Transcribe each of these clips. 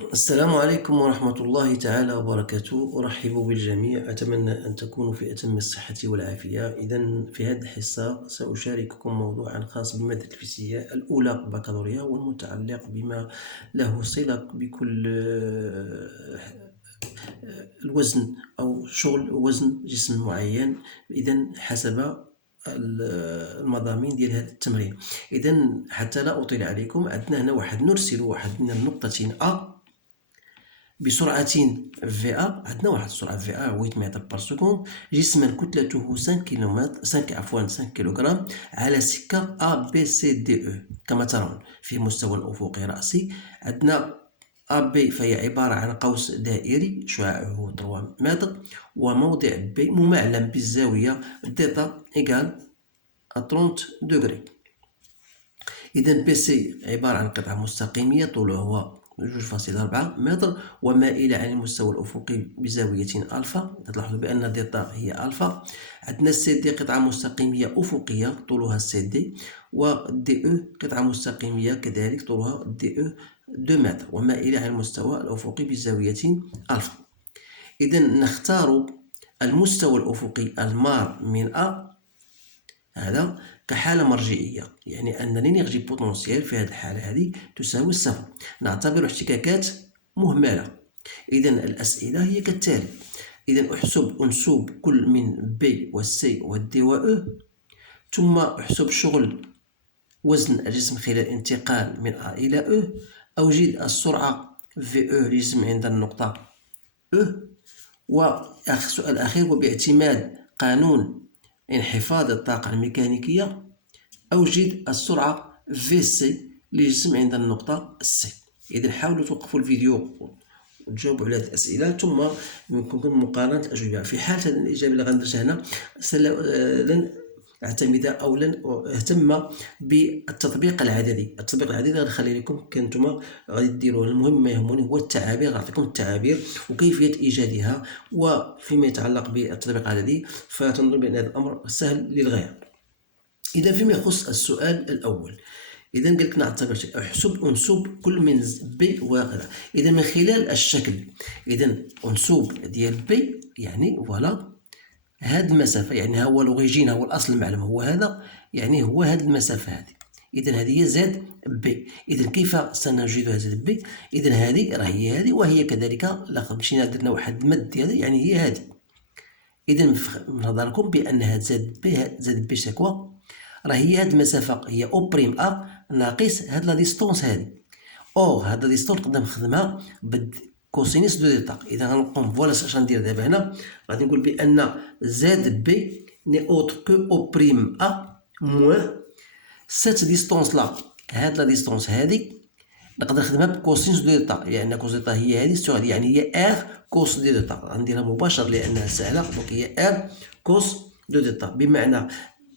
السلام عليكم ورحمة الله تعالى وبركاته. أرحب بالجميع، أتمنى أن تكونوا في أتم الصحة والعافية. إذا في هذه الحصة سأشارككم موضوعا خاص بمادة الفيزياء الأولى بكالوريا، والمتعلق بما له صلة بكل الوزن أو شغل وزن جسم معين، إذا حسب المضامين ديال هذا التمرين. إذا حتى لا أطيل عليكم، عندنا هنا نرسل واحد من النقطة A بسرعة VA. عندنا واحد السرعة VA 8 متر بار سكوند، جسما كتلته 5 كيلوغرام على سكة ABCDE كما ترون في مستوى الأفقي رأسي. عندنا AB فهي عبارة عن قوس دائري شعاعه 3 متر، وموضع B ممعلم بالزاوية ديتا إيكال 30 دوغري. إذا BC عبارة عن قطعة مستقيمية طولها هو 2.4 متر ومائلة عن المستوى الأفقي بزاوية ألفا. تلاحظوا بأن ديتا هي ألفا. عندنا CD قطعة مستقيمية أفقية طولها CD، و DE قطعة مستقيمية كذلك طولها DE 2 متر ومائلة عن المستوى الأفقي بزاوية ألفا. إذا نختار المستوى الأفقي المار من A هذا كحالة مرجعية، يعني أن الإنرجي بوتنسيال في هذه الحالة هذه تساوي الصفر. نعتبر احتكاكات مهملة. إذا الأسئلة هي كالتالي. إذا أحسب أنسوب كل من B و C و D و E، ثم أحسب شغل وزن الجسم خلال الانتقال من A إلى E. أوجد السرعة VE للجسم عند النقطة E. والسؤال الأخير، وباعتماد قانون انحفاض الطاقة الميكانيكية أوجد السرعة VC للجسم عند النقطة C. إذا حاولوا توقفوا الفيديو وتجاوبوا على هذه الأسئلة، ثم يمكنكم مقارنة الأجوبة. في حال هذه الإجابة اللي غندرسها هنا لن أعتمد أو لن أهتم بالتطبيق العددي. التطبيق العددي غنخلي لكم كنتم غادي ديروه. المهم ما يهمني هو التعابير، غنعطيكم التعابير وكيفية إيجادها. وفيما يتعلق بالتطبيق العددي فتنظر بأن هذا الأمر سهل للغاية. إذا فيما يخص السؤال الأول، إذا قال لك نعتبر أحسب أنسوب كل من B وغيره. إذا من خلال الشكل، إذا أنسوب ديال B يعني فوالا هاد المسافة، يعني هو الأوريجين هو الأصل المعلم هو هذا، يعني هو هاد المسافة هذه. إذا هذه هي زد بي. إذا كيف سنجد زد بي؟ إذا هذه راه هي هذه، وهي كذلك لا مشينا درنا واحد المد ديالها يعني هي هذه. إذا من نظركم بأن هاد زد بي سكوا راه هي هاد المسافة هي أو بريم أ ناقص هاد لا ديستونس هذه. هاد لا ديستونس نقدر نخدمها كوسينيس دو ديتا. إذا غنقوم فوالا اش غندير دابا هنا، غادي نقول بأن زد بي ني أوتر كو أو بريم أ موان سات ديستونس لا. هاد لا ديستونس هادي نقدر نخدمها بكوسينيس دو ديتا، يعني كوس ديتا هي هادي سو هادي، يعني هي ار كوس دو ديتا. غنديرها مباشر لأنها سهلة. دونك هي ار كوس دو ديتا، بمعنى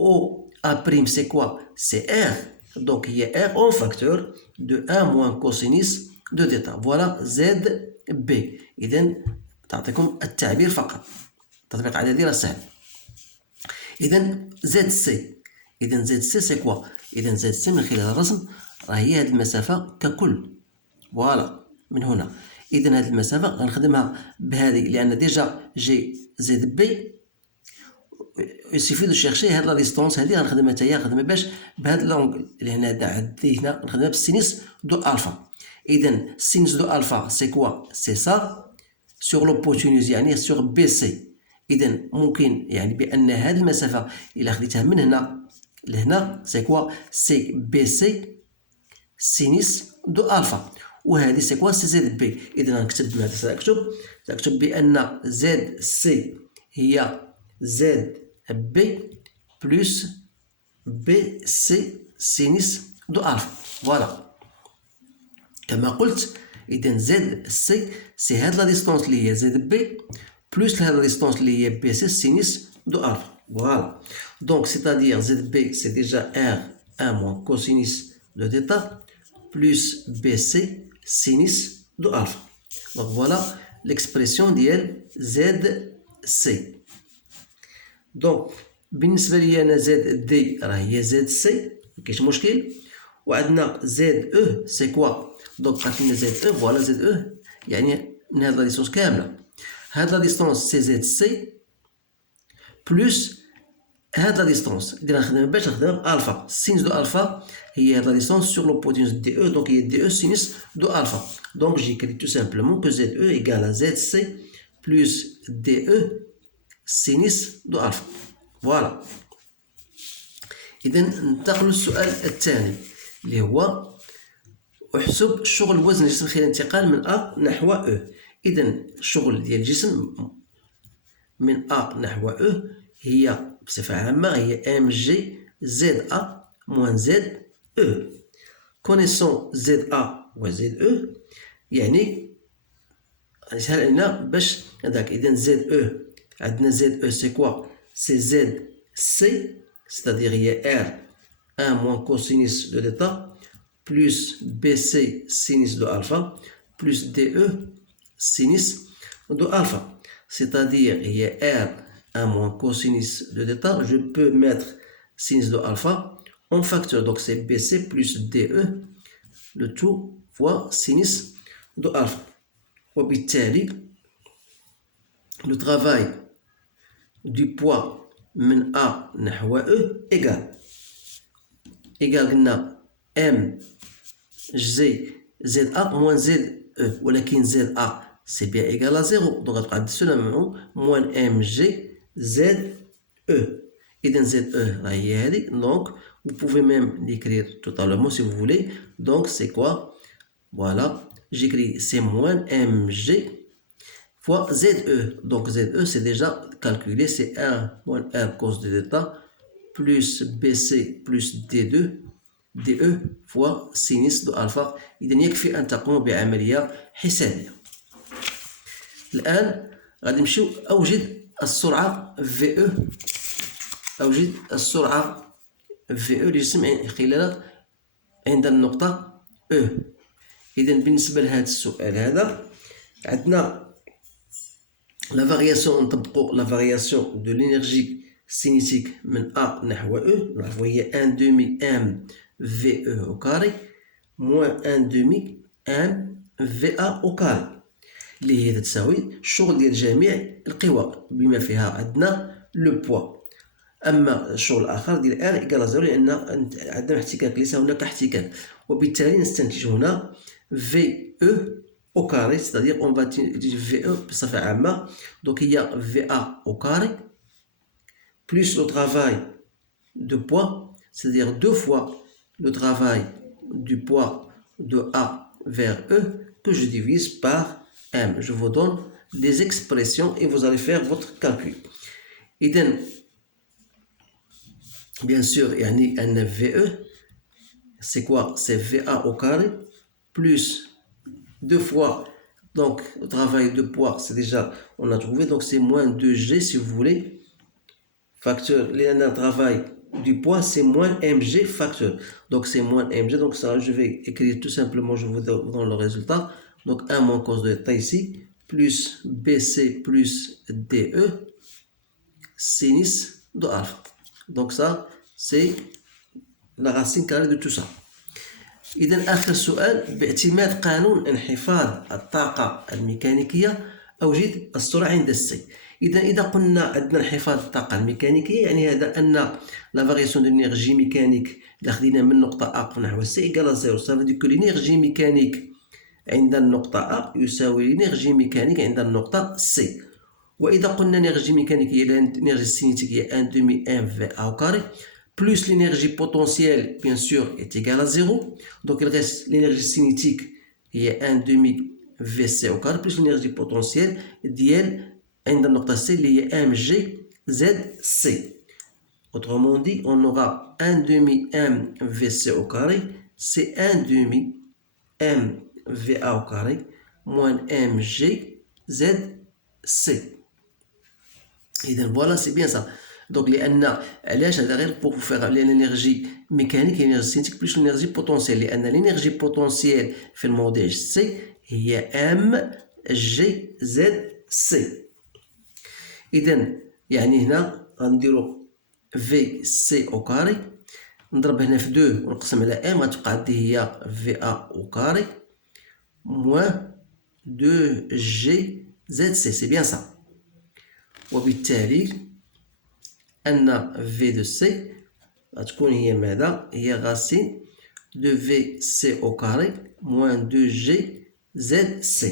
أو أ بريم سي كوا سي ار، دونك هي ار أون فاكتور دو أن موان كوسينيس دو ديتا. فوالا زد بي. إذا تعطيكم التعبير فقط، تطبيق عددي راه سهل. إذا زد سي، إذا زد سي سي كوا؟ إذا زد سي من خلال الرسم راه هي هاد المسافة ككل. فوالا من هنا. إذا هاد المسافة غنخدمها بهذه لأن ديجا جي زد بي يسيفي دو شيرشي هاد لا ديستونس هادي غنخدمها حتى هي، غنخدمها باش بهاد لونغ اللي هنا عندي هنا غنخدمها بالسينيس دو ألفا. إذا سينيس دو ألفا سي كوا؟ سي سا سور لوبوتينيوز يعني سور بي سي. إذا ممكن يعني بأن هاد المسافة إلا خديتها من هنا لهنا سي كوا؟ سي بي سي سينيس دو ألفا. وهذه سي كوا؟ سي زد بي. إذا غنكتب بهذا، سأكتب بأن زد سي هي زد بي بلس بي سي سينيس دو ألفا. فوالا كما قلت. إذا زد سي سي هاد لا ديستونس اللي هي زد بي بلس هاد لا ديستونس اللي هي بي سي سينيس دو ألفا. فوالا دونك سيتادير زد بي سي ديجا ار ان موان كوسينيس دو ديتا بلس بي سي سينيس دو ألفا. دونك فوالا ليكسبرسيون ديال زد سي. دونك بالنسبة لي أنا زد دي راه هي زد سي مكاينش مشكل. وعندنا زد أو سي كوا؟ دونك بقات لنا زد او. فوالا زد او يعني من هاد لا ديستونس كامله. هاد لا ديستونس سي زد سي بلوس هاد لا ديستونس اللي غنخدم باش نخدمها بالفا. سينس دو الفا هي هاد لا ديستونس سور لوبوتينوس دي او، دونك هي دي او سينس دو الفا. دونك جيكري تو سامبلومون كو زد او ايكال ا زد سي بلوس دي او سينس دو الفا. فوالا. اذا ننتقل للسؤال الثاني اللي هو احسب شغل وزن الجسم خلال الانتقال من ا نحو او. اذا الشغل ديال الجسم من ا نحو او هي بصفة عامة هي ام جي زد ا موان زد او. كونيسون زد ا و زد او يعني يسهل علينا باش هذاك. اذا زد او عندنا زد او سي كوا؟ سي زد سي c'est-à-dire هي ار 1 موان كوسينيس دو ديتا بلس بي سي سينيس دو الفا بلس دي او سينيس دو الفا. c'est-à-dire هي ار 1 moins cosinus de θ, je peux mettre sinus de alpha en facteur. Donc c'est BC plus DE, le tout fois sinus de alpha. وبالتالي le travail du poids من A نحو E égal قلنا M G ZA moins ZE, ولكن ZA c'est bien égal à 0. Donc غتبقى عندي سولامون moins MG ZE. إذا ZE هي هذه. Donc vous pouvez même l'écrire totalement si vous voulez. Donc c'est quoi? Voilà, j'écris c'est moins MG fois ZE. Donc ZE c'est déjà calculé, c'est 1 moins R cos de θ plus BC plus D2 DE fois sinus de alpha. إذا يكفي أن تقوم بعملية حسابية. الآن غادي نمشيو أوجد السرعة VE. أوجد السرعة VE للجسم خلال عند النقطة E. إذا بالنسبة لهذا السؤال هذا عندنا لا فارياسيون، نطبقو لا فارياسيون دو لينيرجي سينيتيك من A نحو E. نعرفو هي 1 demi M VE au carré moins 1 demi M VA au carré اللي هي تساوي الشغل ديال جميع القوى بما فيها عندنا لو بوا. اما الشغل الاخر ديال ار ايكال زيرو لان عندنا احتكاك، ليس هناك احتكاك، وبالتالي نستنتج هنا في او او كاري c'est-à-dire on va utiliser في او بصفه عامه. دونك هي في ا au carré plus le travail de poids c'est-à-dire 2 fois le travail du poids de A vers E que je divise par M. Je vous donne les expressions et vous allez faire votre calcul. إذن bien sûr يعني un VE c'est quoi? C'est VA au carré plus 2 fois donc le travail de poids, c'est déjà on a trouvé, donc c'est moins 2G si vous voulez facteur. Le travail du poids c'est moins mg facteur, donc c'est moins mg. Donc ça je vais écrire tout simplement, je vous donne le résultat. Donc 1 moins cos de θ ici plus bc plus de sinus de alpha. Donc ça c'est la racine carrée de tout ça. إذا آخر سؤال، باعتماد قانون انحفاظ الطاقة الميكانيكية أوجد السرعة عند السي. إذا قلنا عندنا انحفاظ الطاقة الميكانيكية يعني هذا أن لا فارياسيون دو لينيرجي ميكانيك إذا خدينا من نقطة أ نحو سي إيكال زيرو. صافي ديك لينيرجي ميكانيك عند النقطة أ يساوي لينيرجي ميكانيك عند النقطة سي. وإذا قلنا لينيرجي ميكانيك هي لينيرجي سينيتيك هي 1 demi m v a au carré plus l'énergie potentielle bien sûr est égale à 0. Donc il reste l'énergie cinétique qui est 1 demi vc au carré plus l'énergie potentielle ديال عند النقطة C اللي هي mg zc. Autrement dit, on aura 1 demi m vc au carré, c'est 1 demi m va au carré moins mg zc. Et donc voilà, c'est bien ça. Donc لأن علاش هذا غير pour faire l'énergie mécanique l'énergie cinétique plus l'énergie potentielle، لأن l'énergie potentielle في الموضوع C هي mgzc. إذا يعني هنا غنديرو VC au carré نضرب هنا في 2 ونقسم على M غتبقى عندي هي VA au carré moins 2G ZC. C'est bien ça. وبالتالي أن V de C غتكون هي ماذا؟ هي غاسين de VC au carré moins 2G ZC.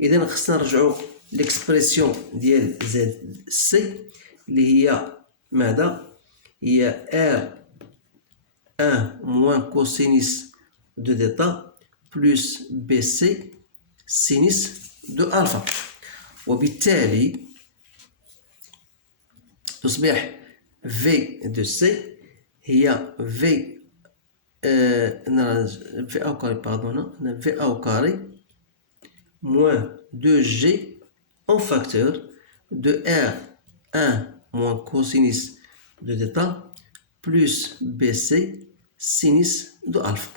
إذا خصنا نرجعو لإكسبرسيون ديال ZC اللي هي ماذا؟ هي R1 moins cosinus de θ plus BC sinus de alpha. وبالتالي تصبح V de C هي V au carré, pardon, V au carré moins 2G en facteur de R1 moins cosinus de θ plus BC sinus de alpha.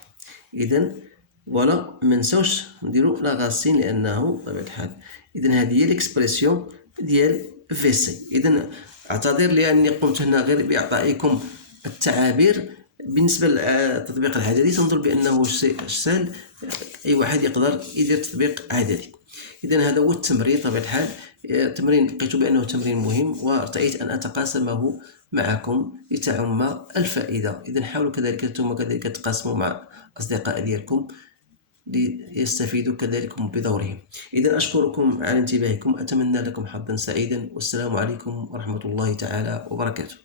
إذا فوالا منساوش نديرو لا غاسين لأنه بطبيعة الحال. إذا هذه هي الإكسبرسيون ديال في سي. إذا اعتذر لأني قمت هنا غير بإعطائكم التعابير. بالنسبة للتطبيق العددي تنظن بأنه سهل، أي واحد يقدر يدير تطبيق عددي. إذا هذا هو التمرين بطبيعة الحال. تمرين لقيت بأنه تمرين مهم وارتأيت أن أتقاسمه معكم لتعم الفائدة. إذا حاولوا كذلك أنتم كذلك تقاسموا مع أصدقاء ديالكم ليستفيدوا كذلك بدورهم. إذا أشكركم على انتباهكم، أتمنى لكم حظا سعيدا، والسلام عليكم ورحمة الله تعالى وبركاته.